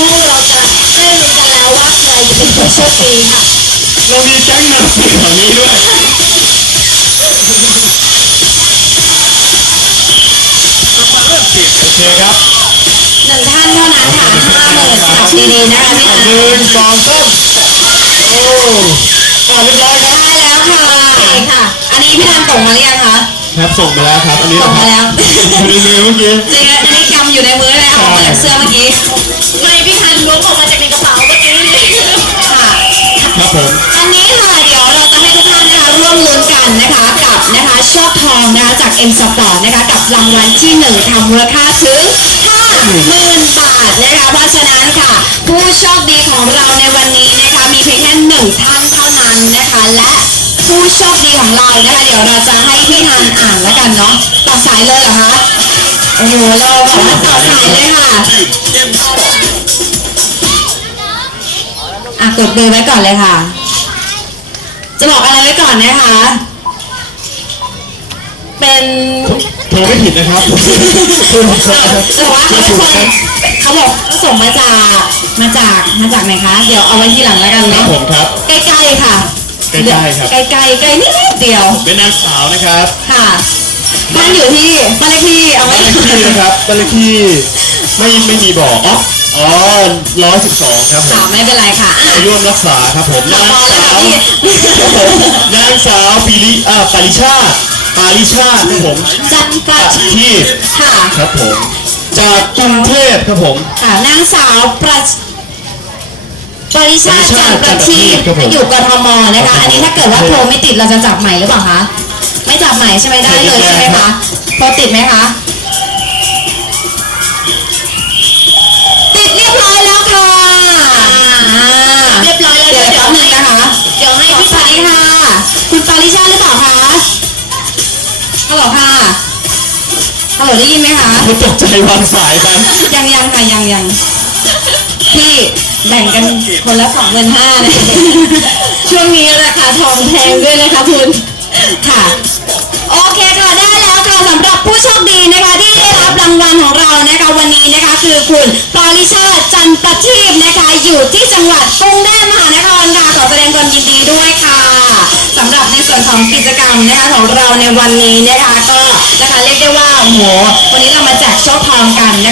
เราจะได้รู้กันแล้วว่าใครจะเป็นผู้โชคดีค่ะเรามีแก๊งเงินสีแถวนี้ด้วยโอเคครับหนึ่งท่านเท่านั้นค่ะห้าหมื่นจับดีๆนะคะพี่หอันนึ่งสองสามโอ้อ่าเรียบร้อยครับได้แล้วค่ะค่ะ อันนี้พี่นันส่งมาหรือยังคะครับส่งไปแล้วครับ อันนี้ส่งมาแล้วอยู่ในมือเมื่อกี้จริงๆอันนี้กำอยู่ในมือเลยเอาออกมาจากเสื้อเมื่อกี้ไม่พี่ทันล้วง ออกมาจากในกระเป๋าเมื่อกี้ค่ะ ครับผมตอนนี้ค่ะเดี๋ยวเราจะให้ทุกท่านนะคะร่วมลุ้นกันนะคะกับนะคะโชคทองนะคะจาก M Sport นะคะกับรางวัลที่หนึ่งค่ะมูลค่าถึง50,000บาทนะคะเพราะฉะนั้นค่ะ ผู้โชคดีของเราในวันนี้นะคะมีเพียงแค่หนึ่งท่านเท่านั้นนะคะและผู้โชคดีของเรานะคะเดี๋ยวเราจะให้พี่นันอ่านแล้วกันเนาะต่อสายเลยเหรอคะโอ้โหเราบอกว่าต่อสายเลยค่ะอะ กดเบอร์ไว้ก่อนเลยค่ะ จะบอกอะไรไว้ก่อนนะคะ เป็นโทรไม่ผิดนะครับ แต่ว่าเขาเป็นคนเขาบอกเขาส่งมาจากมาจากมาจากไหนคะ เดี๋ยวเอาไว้ที่หลังแล้วกันครับเนาะผมครับ ใกล้ๆค่ะใกล้ๆครับ ใกล้ๆใกล้นิดเดียวเป็นนางสาวนะครับค่ะบ้านอยู่ที่บ้านเลขที่เอาไว้บ้านเลขที่นะครับบ้านเลขที่ไม่ไม่มีบอกอ๋อ อ๋อร้อยสิบสองครับผค่ะมไม่เป็นไรค่ะอะอายุรักษาครับผมพนางอแล้วสาค่ะวพี่ครับผมนางสาวปีริอ่าปาริชาติปาริชาติครับผมจันกระที่ค่ะ ครับผม จากกรุงเทพครับผม ค่ะนางสาวประปริชาติจันประทีปครับผมอยู่กทมนะคะอันนี้ถ้าเกิดว่าโทรไม่ติดเราจะจับใหม่หรือเปล่าคะ ไม่จับใหม่ใช่ไหมได้เลยใช่ไหมคะโทรติดไหมคะ ฮัลโหลค่ะ ฮัลโหลได้ยินไหมคะเขาตกใจวางสายครับยังยังค่ะยังยังพี่แบ่งกันคนละสองเงินห้านะช่วงนี้ราคาทองแพงด้วยนะคะคุณค่ะ โอเคค่ะได้แล้วค่ะสำหรับผู้โชคดีนะคะที่ได้รับรางวัลของเรานะคะวันนี้นะคะคือคุณปาริชาติจันประทีปนะคะอยู่ที่จังหวัดกรุงเทพมหานครค่ะขอแสดงความยินดีด้วยค่ะ ของกิจกรรมนะคะของเราในวันนี้นะคะก็นะคะเรียกได้ว่าโอ้โหวันนี้เรามาแจกโชคทองกันนะคะ